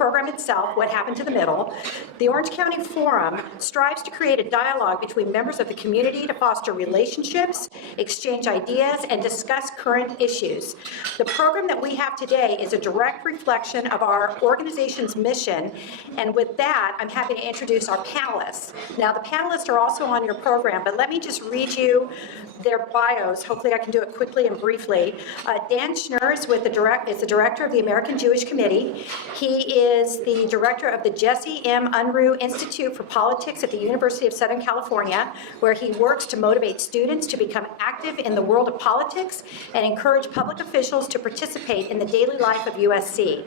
program itself, What Happened to the Middle, the Orange County Forum strives to create a dialogue between members of the community to foster relationships, exchange ideas, and discuss current issues. The program that we have today is a direct reflection of our organization's mission, and with that, I'm happy to introduce our panelists. Now, the panelists are also on your program, but let me just read you their bios. Hopefully I can do it quickly and briefly. Dan Schnur is the director of the American Jewish Committee. He is the director of the Jesse M. Unruh Institute for Politics at the University of Southern California, where he works to motivate students to become active in the world of politics and encourage public officials to participate in the daily life of USC.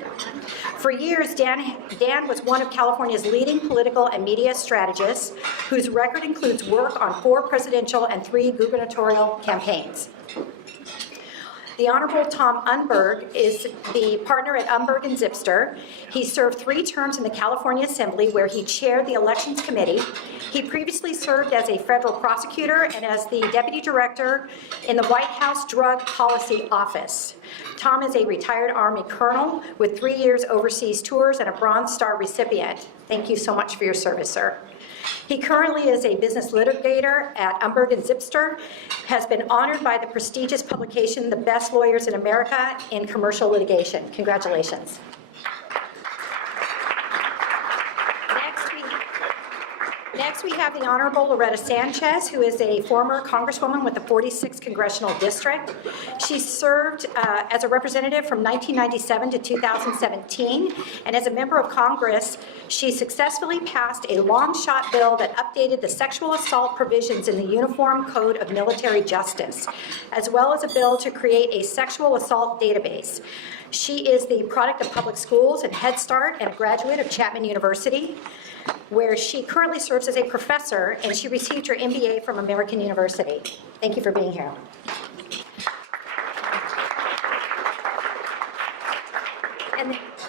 For years, Dan was one of California's leading political and media strategists, whose record includes work on 4 presidential and 3 gubernatorial campaigns. The Honorable Tom Unberg is the partner at Unberg and Zipster. He served 3 terms in the California Assembly, where he chaired the Elections Committee. He previously served as a federal prosecutor and as the deputy director in the White House Drug Policy Office. Tom is a retired Army colonel with 3 years overseas tours and a Bronze Star recipient. Thank you so much for your service, sir. He currently is a business litigator at Umberg and Zipster, has been honored by the prestigious publication, The Best Lawyers in America in Commercial Litigation. Congratulations. Next, we have the Honorable Loretta Sanchez, who is a former Congresswoman with the 46th Congressional District. She served as a representative from 1997 to 2017, and as a member of Congress, she successfully passed a long-shot bill that updated the sexual assault provisions in the Uniform Code of Military Justice, as well as a bill to create a sexual assault database. She is the product of public schools and Head Start and a graduate of Chapman University, where she currently serves as a professor, and she received her MBA from American University. Thank you for being here.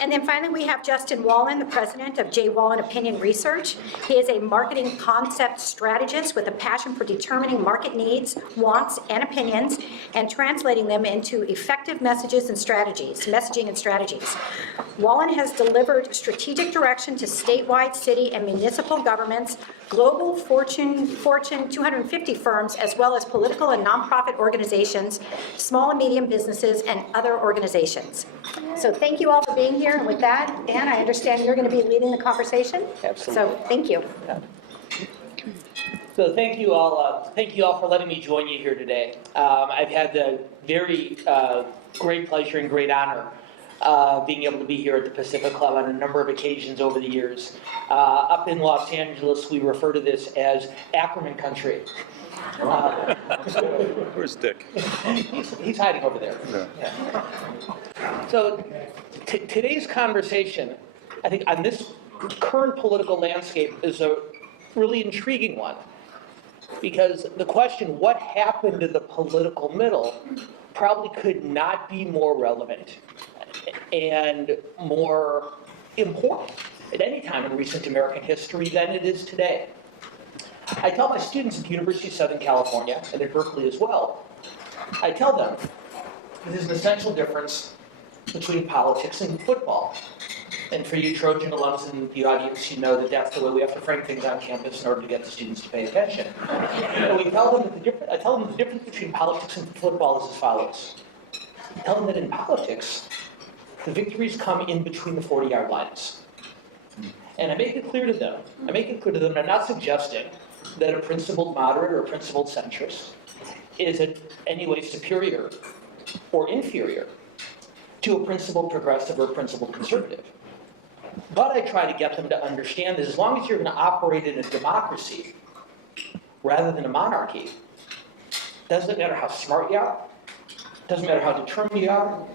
And then finally, we have Justin Wallen, the president of J. Wallen Opinion Research. He is a marketing concept strategist with a passion for determining market needs, wants, and opinions, and translating them into effective messaging and strategies. Wallen has delivered strategic direction to statewide, city, and municipal governments, global Fortune 250 firms, as well as political and nonprofit organizations, small and medium businesses, and other organizations. So thank you all for being here. And with that, Dan, I understand you're going to be leading the conversation. Absolutely. So thank you. Yeah. So thank you all for letting me join you here today. I've had the very great pleasure and great honor being able to be here at the Pacific Club on a number of occasions over the years. Up in Los Angeles, we refer to this as Ackerman country. Where's Dick? He's hiding over there. Yeah. Yeah. So today's conversation, I think, on this current political landscape is a really intriguing one, because the question, what happened to the political middle, probably could not be more relevant and more important at any time in recent American history than it is today. I tell my students at the University of Southern California, and at Berkeley as well, I tell them there's an essential difference between politics and football. And for you Trojan alums in the audience, you know that that's the way we have to frame things on campus in order to get the students to pay attention. And I tell them the difference between politics and football is as follows. I tell them that in politics, the victories come in between the 40-yard lines. And I make it clear to them, I'm not suggesting that a principled moderate or a principled centrist is in any way superior or inferior to a principled progressive or a principled conservative. But I try to get them to understand that as long as you're going to operate in a democracy rather than a monarchy, doesn't matter how smart you are, doesn't matter how determined you are,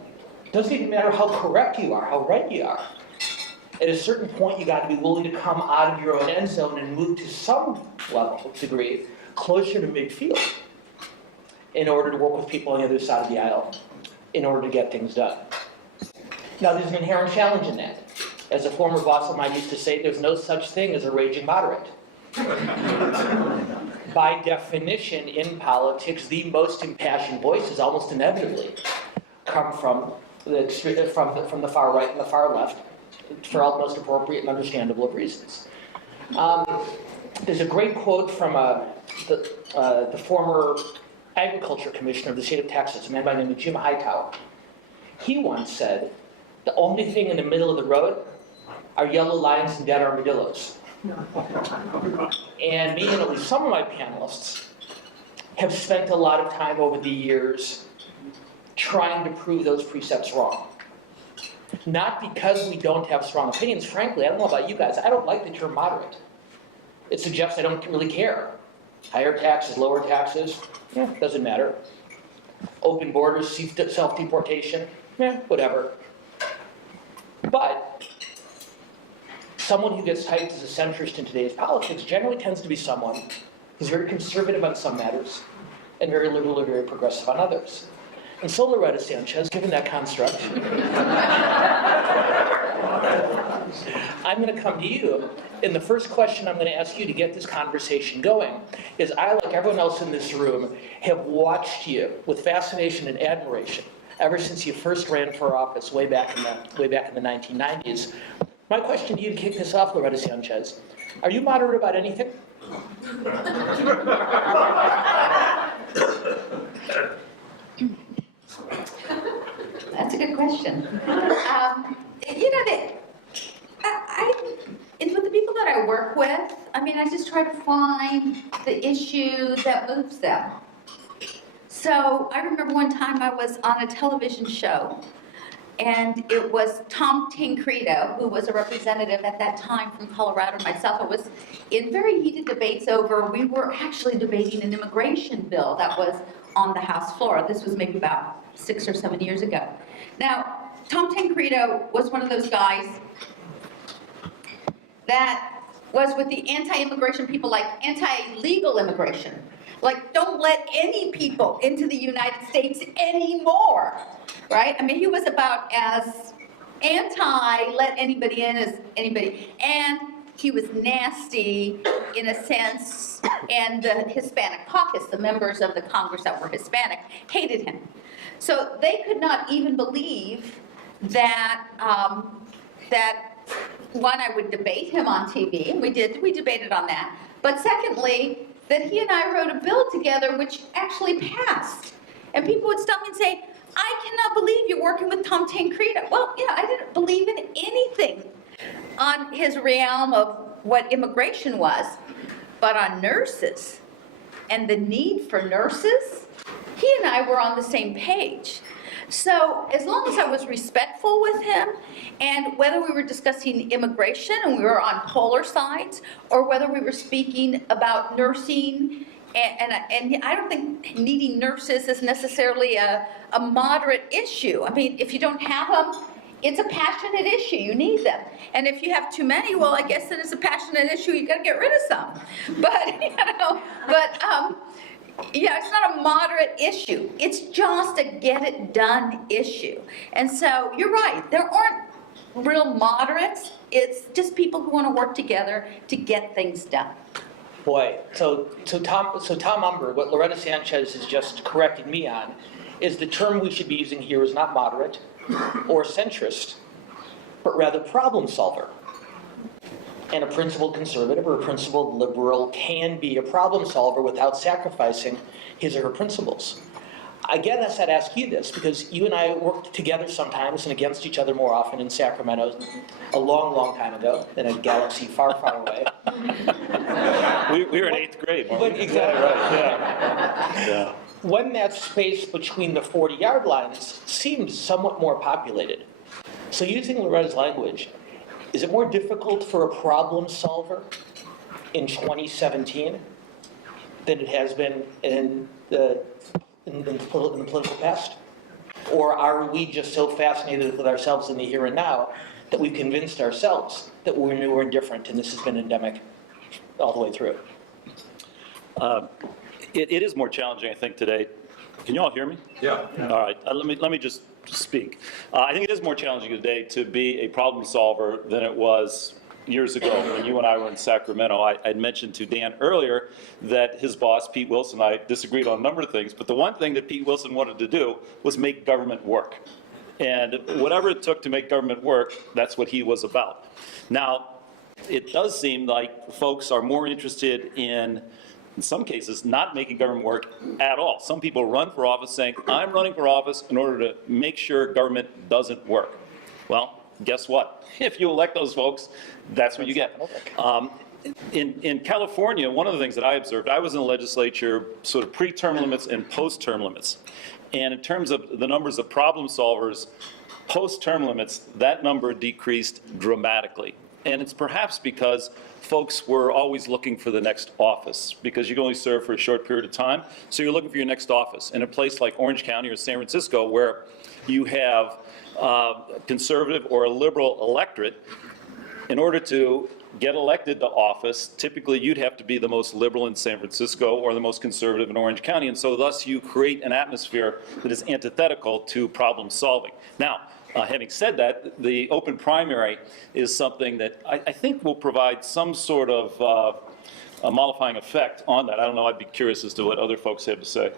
doesn't even matter how correct you are, how right you are. At a certain point, you got to be willing to come out of your own end zone and move to some level, degree, closer to midfield in order to work with people on the other side of the aisle in order to get things done. Now, there's an inherent challenge in that. As a former boss of mine used to say, there's no such thing as a raging moderate. By definition, in politics, the most impassioned voices almost inevitably come from the far right and the far left, for all the most appropriate and understandable of reasons. There's a great quote from the former agriculture commissioner of the state of Texas, a man by the name of Jim Hightower. He once said, the only thing in the middle of the road are yellow lions and dead armadillos. And me and at least some of my panelists have spent a lot of time over the years trying to prove those precepts wrong. Not because we don't have strong opinions. Frankly, I don't know about you guys, I don't like the term moderate. It suggests I don't really care. Higher taxes, lower taxes, doesn't matter. Open borders, self-deportation, whatever. But someone who gets typed as a centrist in today's politics generally tends to be someone who's very conservative on some matters and very liberal or very progressive on others. And so Loretta Sanchez, given that construct, I'm going to come to you, and the first question I'm going to ask you to get this conversation going is, I, like everyone else in this room, have watched you with fascination and admiration ever since you first ran for office way back in the 1990s. My question to you to kick this off, Loretta Sanchez, are you moderate about anything? That's a good question. With the people that I work with, I just try to find the issue that moves them. So I remember one time I was on a television show, and it was Tom Tancredo, who was a representative at that time from Colorado, and myself. It was in very heated debates we were actually debating an immigration bill that was on the House floor. This was maybe about 6 or 7 years ago. Now, Tom Tancredo was one of those guys that was with the anti-immigration people, like anti-legal immigration. Like, don't let any people into the United States anymore, right? He was about as anti-let anybody in as anybody. And he was nasty in a sense, and the Hispanic caucus, the members of the Congress that were Hispanic, hated him. So they could not even believe that, one, I would debate him on TV, and we debated on that. But secondly, that he and I wrote a bill together which actually passed. And people would stop me and say, I cannot believe you're working with Tom Tancredo. Well, I didn't believe in anything on his realm of what immigration was, but on nurses and the need for nurses, he and I were on the same page. So as long as I was respectful with him, and whether we were discussing immigration and we were on polar sides, or whether we were speaking about nursing, and I don't think needing nurses is necessarily a moderate issue. If you don't have them, it's a passionate issue. You need them. And if you have too many, well, I guess then it's a passionate issue. You've got to get rid of some. It's not a moderate issue. It's just a get it done issue. And so you're right. There aren't real moderates. It's just people who want to work together to get things done. Boy, so Tom Umber, what Loretta Sanchez has just corrected me on is the term we should be using here is not moderate or centrist, but rather problem solver. And a principled conservative or a principled liberal can be a problem solver without sacrificing his or her principles. Again, I'd ask you this, because you and I worked together sometimes and against each other more often in Sacramento a long, long time ago, in a galaxy far, far away. We were in 8th grade, weren't we? Exactly right. Yeah. When that space between the 40-yard lines seemed somewhat more populated. So using Loretta's language, is it more difficult for a problem solver in 2017 than it has been in the political past? Or are we just so fascinated with ourselves in the here and now that we've convinced ourselves that we're new or indifferent, and this has been endemic all the way through? It is more challenging, I think, today. Can you all hear me? Yeah. All right. Let me just speak. I think it is more challenging today to be a problem solver than it was years ago when you and I were in Sacramento. I'd mentioned to Dan earlier that his boss, Pete Wilson, and I disagreed on a number of things, but the one thing that Pete Wilson wanted to do was make government work. And whatever it took to make government work, that's what he was about. Now, it does seem like folks are more interested in some cases, not making government work at all. Some people run for office saying, I'm running for office in order to make sure government doesn't work. Well, guess what? If you elect those folks, that's what you get. In California, one of the things that I observed, I was in the legislature sort of pre-term limits and post-term limits. And in terms of the numbers of problem solvers, post-term limits, that number decreased dramatically. And it's perhaps because folks were always looking for the next office, because you can only serve for a short period of time, so you're looking for your next office. In a place like Orange County or San Francisco, where you have a conservative or a liberal electorate, in order to get elected to office, typically you'd have to be the most liberal in San Francisco or the most conservative in Orange County, and so thus you create an atmosphere that is antithetical to problem solving. Now, having said that, the open primary is something that I think will provide some sort of a mollifying effect on that. I don't know, I'd be curious as to what other folks have to say.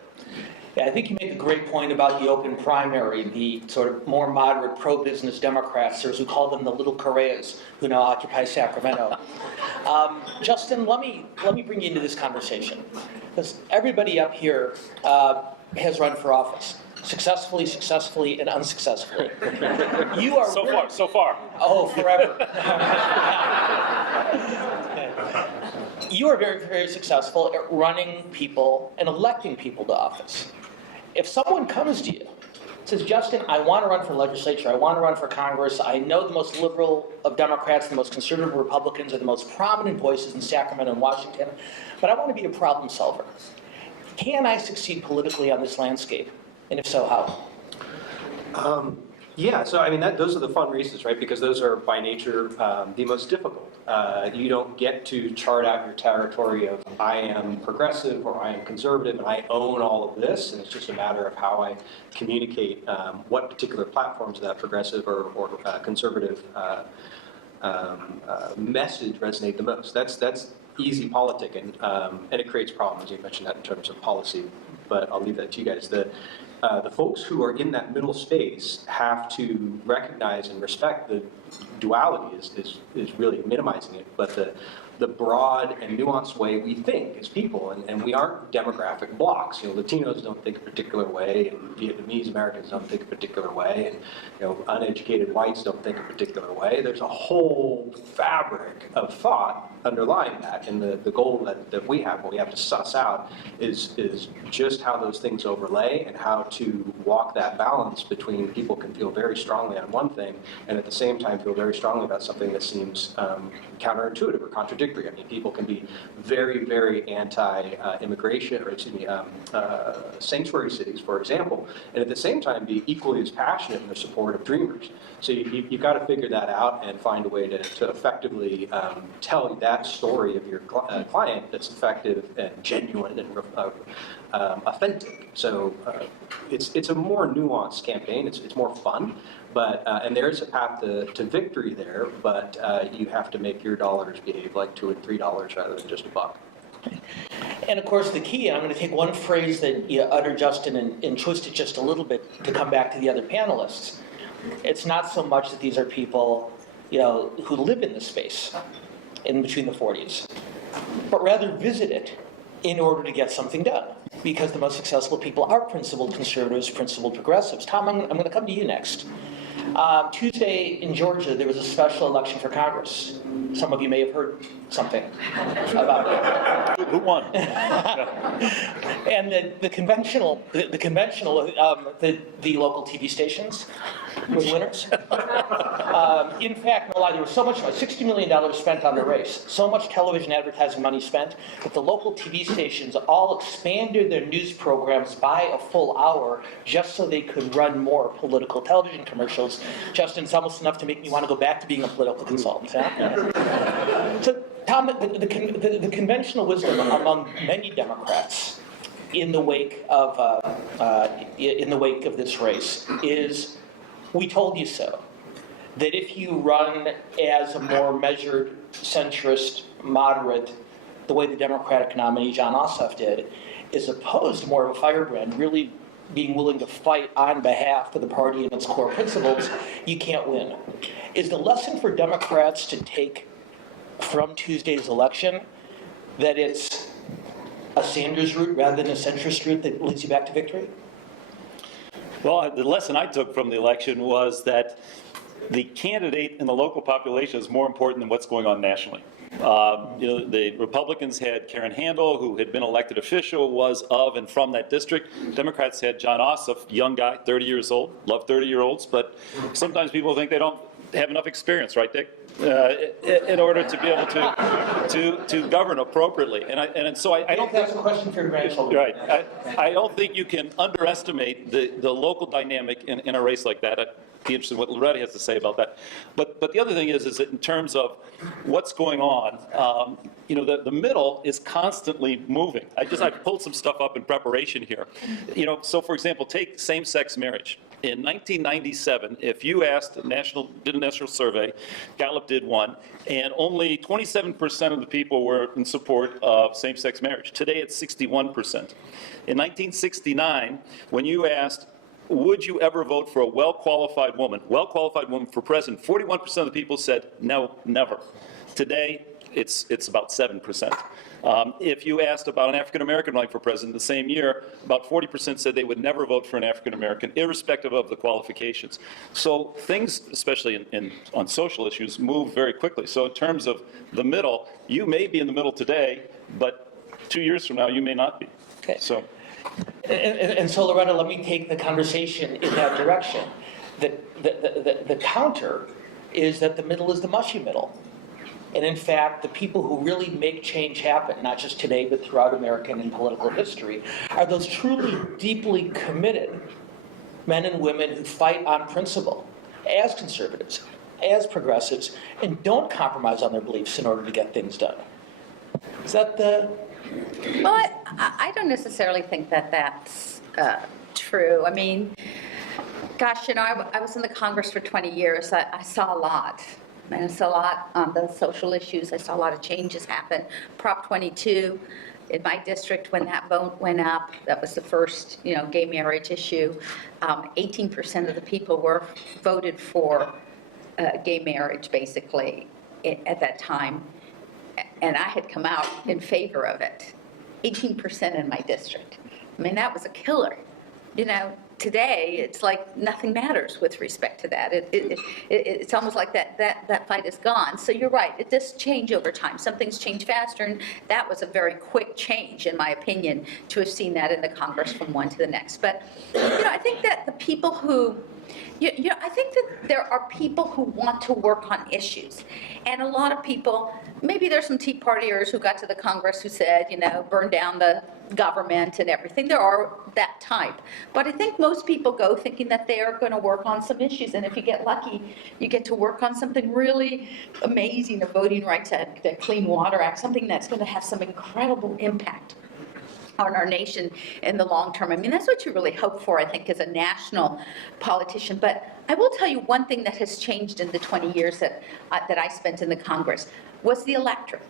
Yeah, I think you make a great point about the open primary, the sort of more moderate pro-business Democrats, or as we call them, the little Correas, who now occupy Sacramento. Justin, let me bring you into this conversation, because everybody up here has run for office. Successfully, and unsuccessfully. You are so far. Oh, forever. You are very, very successful at running people and electing people to office. If someone comes to you and says, Justin, I want to run for legislature, I want to run for Congress, I know the most liberal of Democrats, the most conservative Republicans are the most prominent voices in Sacramento and Washington, but I want to be a problem solver. Can I succeed politically on this landscape? And if so, how? Yeah, so I mean, those are the fun races, right? Because those are by nature the most difficult. You don't get to chart out your territory of I am progressive or I am conservative and I own all of this, and it's just a matter of how I communicate what particular platforms of that progressive or conservative message resonate the most. That's easy politicking, and it creates problems. You mentioned that in terms of policy, but I'll leave that to you guys. The folks who are in that middle space have to recognize and respect the duality is really minimizing it, but the broad and nuanced way we think as people, and we aren't demographic blocks. You know, Latinos don't think a particular way, and Vietnamese Americans don't think a particular way, and uneducated whites don't think a particular way. There's a whole fabric of thought underlying that, and the goal that we have, what we have to suss out, is just how those things overlay and how to walk that balance between people can feel very strongly on one thing and at the same time feel very strongly about something that seems counterintuitive or contradictory. I mean, people can be very, very anti-immigration, or sanctuary cities, for example, and at the same time be equally as passionate in their support of dreamers. So you've got to figure that out and find a way to effectively tell that story of your client that's effective and genuine and authentic. So it's a more nuanced campaign. It's more fun, but and there is a path to victory there. But you have to make your dollars behave like $2 and $3 rather than just $1. And of course, the key, and I'm going to take one phrase that you uttered, Justin, and twist it just a little bit to come back to the other panelists. It's not so much that these are people, who live in the space in between the 40s, but rather visit it in order to get something done. Because the most successful people are principled conservatives, principled progressives. Tom, I'm going to come to you next. Tuesday in Georgia, there was a special election for Congress. Some of you may have heard something about it. Who won? And the conventional, the local TV stations were winners. In fact, no lie, there was so much, $60 million spent on the race, so much television advertising money spent, that the local TV stations all expanded their news programs by a full hour just so they could run more political television commercials. Justin, it's almost enough to make me want to go back to being a political consultant. Huh? So, Tom, the conventional wisdom among many Democrats in the wake of this race is, we told you so. That if you run as a more measured, centrist, moderate, the way the Democratic nominee John Ossoff did, is opposed more of a firebrand, really being willing to fight on behalf of the party and its core principles, you can't win. Is the lesson for Democrats to take from Tuesday's election that it's a Sanders route rather than a centrist route that leads you back to victory? Well, the lesson I took from the election was that the candidate in the local population is more important than what's going on nationally. The Republicans had Karen Handel, who had been elected official, was of and from that district. Democrats had John Ossoff, young guy, 30 years old, love 30-year-olds, but sometimes people think they don't have enough experience, right, Dick? In order to be able to govern appropriately. And so I don't think that's a question for your grandchildren. Right. I don't think you can underestimate the local dynamic in a race like that. I'd be interested in what Loretta has to say about that. But the other thing is that in terms of what's going on, the middle is constantly moving. I pulled some stuff up in preparation here. So for example, take same-sex marriage. In 1997, if you did a national survey, Gallup did one, and only 27% of the people were in support of same-sex marriage. Today, it's 61%. In 1969, when you asked, would you ever vote for a well-qualified woman for president, 41% of the people said, no, never. Today, it's about 7%. If you asked about an African-American running for president the same year, about 40% said they would never vote for an African-American, irrespective of the qualifications. So things, especially on social issues, move very quickly. So in terms of the middle, you may be in the middle today, but 2 years from now, you may not be. Okay. So. And so, Loretta, let me take the conversation in that direction. The counter is that the middle is the mushy middle. And in fact, the people who really make change happen, not just today, but throughout American and political history, are those truly deeply committed men and women who fight on principle as conservatives, as progressives, and don't compromise on their beliefs in order to get things done. Is that the... Well, I don't necessarily think that that's true. I mean, gosh, I was in the Congress for 20 years. I saw a lot. And I saw a lot on the social issues. I saw a lot of changes happen. Prop 22 in my district, when that vote went up, that was the first, gay marriage issue. 18% of the people voted for gay marriage, basically, at that time. And I had come out in favor of it. 18% in my district. I mean, that was a killer. Today, it's like nothing matters with respect to that. It's almost like that fight is gone. So you're right, it does change over time. Some things change faster, and that was a very quick change, in my opinion, to have seen that in the Congress from one to the next. But, I think that the people who, I think that there are people who want to work on issues. And a lot of people, maybe there's some Tea Partiers who got to the Congress who said, burn down the government and everything. There are that type. But I think most people go thinking that they are going to work on some issues. And if you get lucky, you get to work on something really amazing, the Voting Rights Act, the Clean Water Act, something that's going to have some incredible impact on our nation in the long term. I mean, that's what you really hope for, I think, as a national politician. But I will tell you one thing that has changed in the 20 years that I spent in the Congress was the electorate.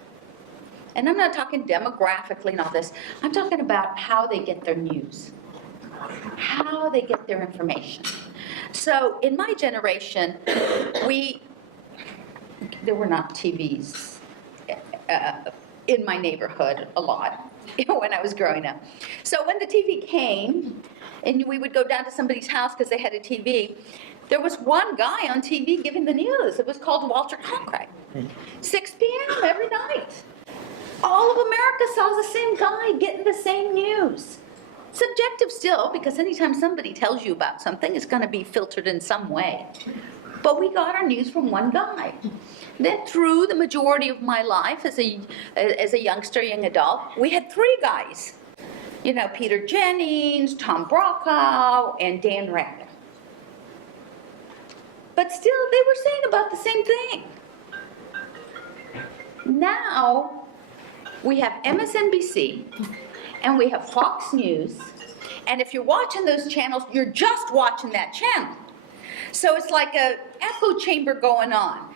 And I'm not talking demographically and all this. I'm talking about how they get their news, how they get their information. So in my generation, there were not TVs in my neighborhood a lot when I was growing up. So when the TV came, and we would go down to somebody's house because they had a TV, there was one guy on TV giving the news. It was called Walter Cronkite. 6 p.m. every night. All of America saw the same guy getting the same news. Subjective still, because anytime somebody tells you about something, it's going to be filtered in some way. But we got our news from one guy. Then through the majority of my life as a youngster, young adult, we had 3 guys. Peter Jennings, Tom Brokaw, and Dan Ratner. But still, they were saying about the same thing. Now, we have MSNBC, and we have Fox News, and if you're watching those channels, you're just watching that channel. So it's like an echo chamber going on.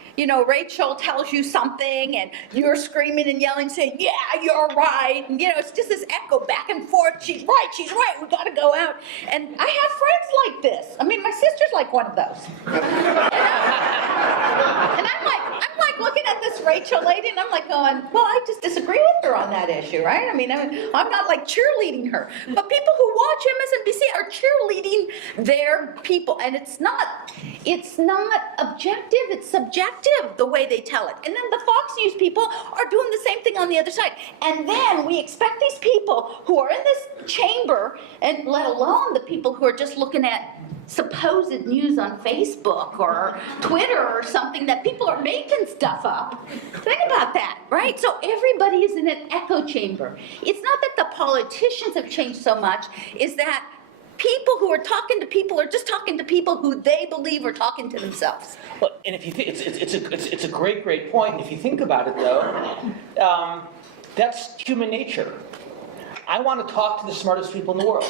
Rachel tells you something, and you're screaming and yelling, saying, yeah, you're right. And, it's just this echo back and forth she's right, we gotta go out. And I have friends like this. I mean, my sister's like one of those. And I'm like looking at this Rachel lady, and I'm like going, well, I just disagree with her on that issue, right? I mean, I'm not like cheerleading her. But people who watch MSNBC are cheerleading their people, and it's not objective, it's subjective, the way they tell it. And then the Fox News people are doing the same thing on the other side. And then we expect these people who are in this chamber, and let alone the people who are just looking at supposed news on Facebook or Twitter or something, that people are making stuff up. Think about that, right? So everybody is in an echo chamber. It's not that the politicians have changed so much, is that people who are talking to people are just talking to people who they believe are talking to themselves. Well, and if you think, it's a great point. And if you think about it, though, that's human nature. I want to talk to the smartest people in the world.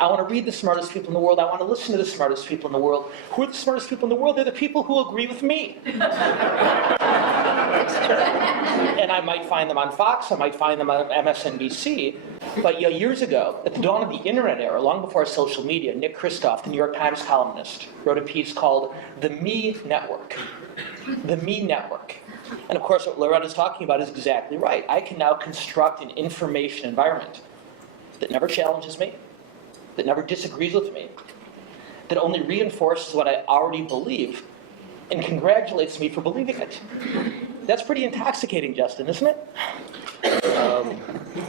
I want to read the smartest people in the world. I want to listen to the smartest people in the world. Who are the smartest people in the world? They're the people who agree with me. And I might find them on Fox, I might find them on MSNBC. But years ago, at the dawn of the internet era, long before social media, Nick Kristof, the New York Times columnist, wrote a piece called The Me Network. The Me Network. And of course, what Loretta's talking about is exactly right. I can now construct an information environment that never challenges me, that never disagrees with me, that only reinforces what I already believe and congratulates me for believing it. That's pretty intoxicating, Justin, isn't it?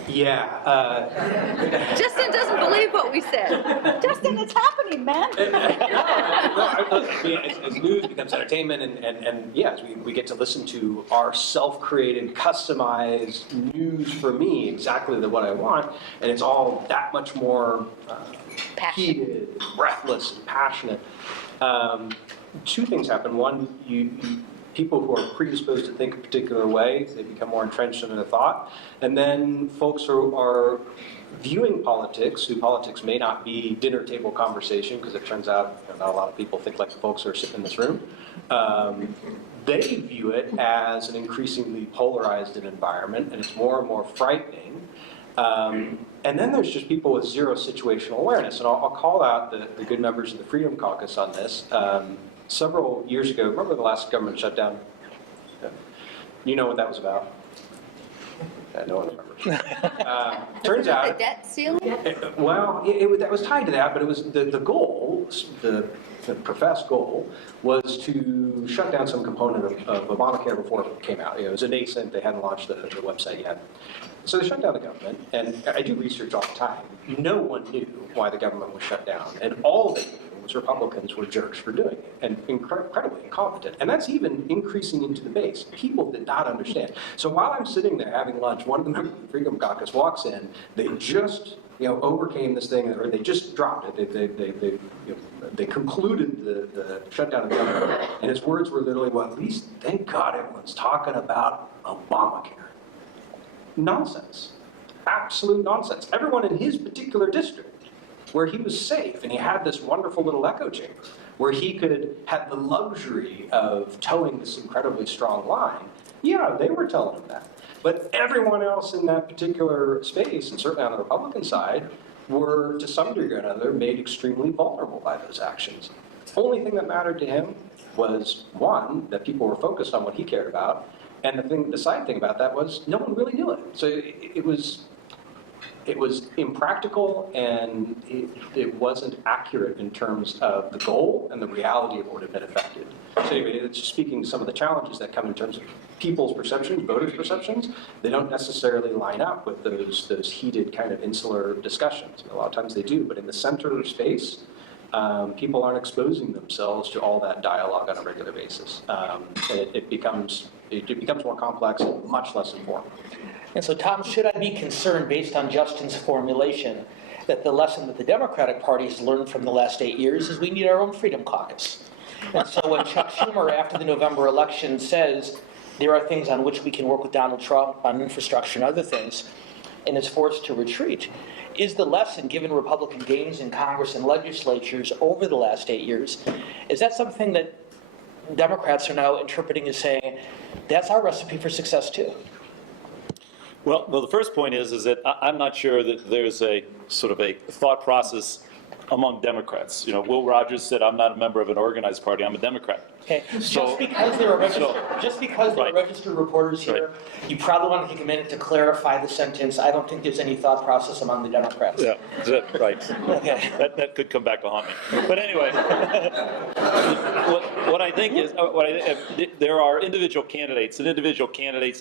Yeah. Justin doesn't believe what we said. Justin, it's happening, man. As news becomes entertainment, and yes, we get to listen to our self-created, customized news for me, exactly what I want, and it's all that much more heated, breathless, and passionate. Two things happen. One, people who are predisposed to think a particular way, they become more entrenched in their thought. And then folks who are viewing politics, who politics may not be dinner table conversation, because it turns out not a lot of people think like the folks who are sitting in this room. They view it as an increasingly polarized environment, and it's more and more frightening. And then there's just people with zero situational awareness. And I'll call out the good members of the Freedom Caucus on this. Several years ago, remember the last government shutdown? You know what that was about? No one remembers. Turns out, The debt ceiling? well, that was tied to that, but it was the goal, the professed goal, was to shut down some component of Obamacare before it came out. It was a nascent, they hadn't launched the website yet. So they shut down the government, and I do research all the time. No one knew why the government was shut down, and all they knew was Republicans were jerks for doing it, and incredibly incompetent. And that's even increasing into the base. People did not understand. So while I'm sitting there having lunch, one of the members of the Freedom Caucus walks in, they just overcame this thing, or they just dropped it. They concluded the shutdown of the government, and his words were literally, well, at least thank God everyone's talking about Obamacare. Nonsense. Absolute nonsense. Everyone in his particular district, where he was safe, and he had this wonderful little echo chamber, where he could have the luxury of towing this incredibly strong line, yeah, they were telling him that. But everyone else in that particular space, and certainly on the Republican side, were to some degree or another made extremely vulnerable by those actions. The only thing that mattered to him was, one, that people were focused on what he cared about, and the side thing about that was no one really knew it. So it was impractical, and it wasn't accurate in terms of the goal and the reality of what had been affected. So anyway, it's just speaking to some of the challenges that come in terms of people's perceptions, voters' perceptions. They don't necessarily line up with those heated kind of insular discussions. A lot of times they do, but in the center of space, people aren't exposing themselves to all that dialogue on a regular basis. It becomes more complex and much less informed. And so, Tom, should I be concerned, based on Justin's formulation, that the lesson that the Democratic Party has learned from the last 8 years is we need our own Freedom Caucus? And so when Chuck Schumer, after the November election, says there are things on which we can work with Donald Trump on infrastructure and other things, and is forced to retreat, is the lesson, given Republican gains in Congress and legislatures over the last 8 years, is that something that Democrats are now interpreting as saying, that's our recipe for success too? Well, the first point is that I'm not sure that there's a sort of a thought process among Democrats. You know, Will Rogers said, I'm not a member of an organized party, I'm a Democrat. Okay, So- just because there are Right. registered reporters here, you probably want to take a minute to clarify the sentence. I don't think there's any thought process among the Democrats. Yeah, is that right? Okay. That could come back to haunt me. But anyway, what I think is, there are individual candidates and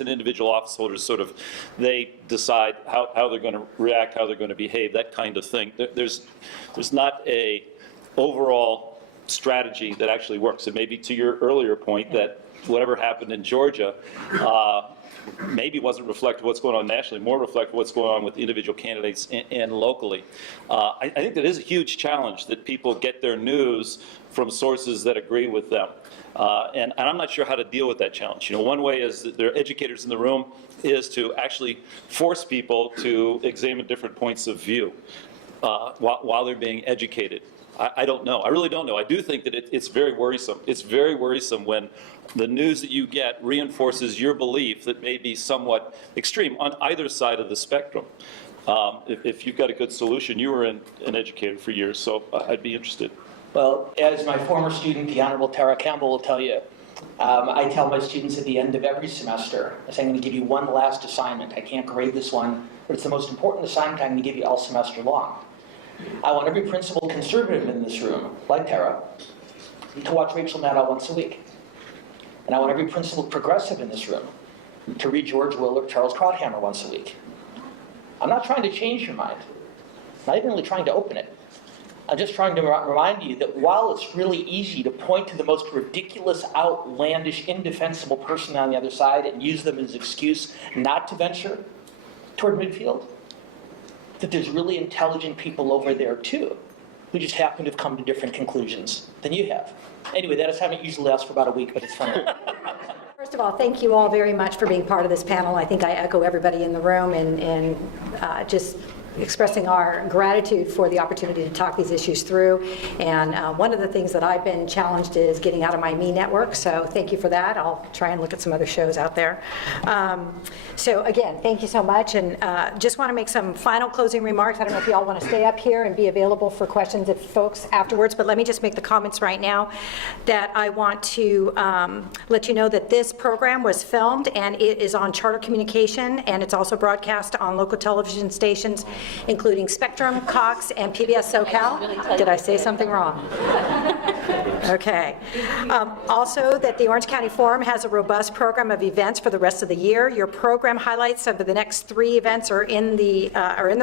individual office holders sort of, they decide how they're going to react, how they're going to behave, that kind of thing. There's not a overall strategy that actually works. And maybe to your earlier point that whatever happened in Georgia maybe wasn't reflective of what's going on nationally, more reflective of what's going on with individual candidates and locally. I think that is a huge challenge that people get their news from sources that agree with them. And I'm not sure how to deal with that challenge. You know, one way is that there are educators in the room is to actually force people to examine different points of view while they're being educated. I don't know. I really don't know. I do think that it's very worrisome. It's very worrisome when the news that you get reinforces your belief that may be somewhat extreme on either side of the spectrum. If you've got a good solution, you were an educator for years, so I'd be interested. Well, as my former student, the Honorable Tara Campbell, will tell you, I tell my students at the end of every semester, I say, I'm going to give you one last assignment. I can't grade this one, but it's the most important assignment I'm going to give you all semester long. I want every principal conservative in this room, like Tara, to watch Rachel Maddow once a week. And I want every principal progressive in this room to read George Will or Charles Krauthammer once a week. I'm not trying to change your mind. I'm not even really trying to open it. I'm just trying to remind you that while it's really easy to point to the most ridiculous, outlandish, indefensible person on the other side and use them as an excuse not to venture toward midfield, that there's really intelligent people over there too, who just happen to have come to different conclusions than you have. Anyway, that assignment usually lasts for about a week, but it's fun. First of all, thank you all very much for being part of this panel. I think I echo everybody in the room and just expressing our gratitude for the opportunity to talk these issues through. And one of the things that I've been challenged is getting out of my me network, so thank you for that. I'll try and look at some other shows out there. So again, thank you so much, and just want to make some final closing remarks. I don't know if you all want to stay up here and be available for questions if folks afterwards, but let me just make the comments right now that I want to let you know that this program was filmed and it is on Charter Communication, and it's also broadcast on local television stations including Spectrum, Cox, and PBS SoCal. Did I say something wrong? Okay. Also, that the Orange County Forum has a robust program of events for the rest of the year. Your program highlights of the next 3 events are in the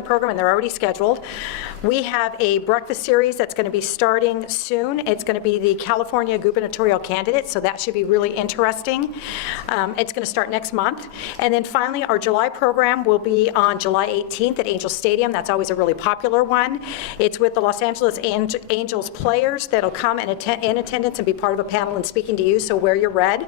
program, and they're already scheduled. We have a breakfast series that's going to be starting soon. It's going to be the California gubernatorial candidate, so that should be really interesting. It's going to start next month. And then finally, our July program will be on July 18th at Angel Stadium. That's always a really popular one. It's with the Los Angeles Angels players that'll come in attendance and be part of a panel and speaking to you, so wear your red.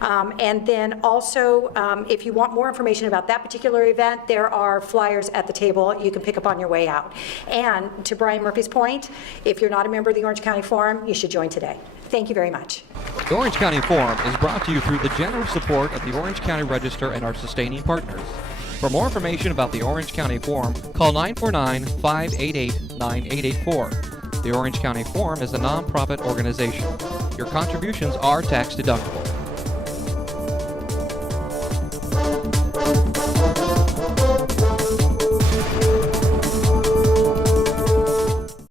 And then also, if you want more information about that particular event, there are flyers at the table you can pick up on your way out. And to Brian Murphy's point, if you're not a member of the Orange County Forum, you should join today. Thank you very much. The Orange County Forum is brought to you through the generous support of the Orange County Register and our sustaining partners. For more information about the Orange County Forum, call 949-588-9884. The Orange County Forum is a nonprofit organization. Your contributions are tax deductible.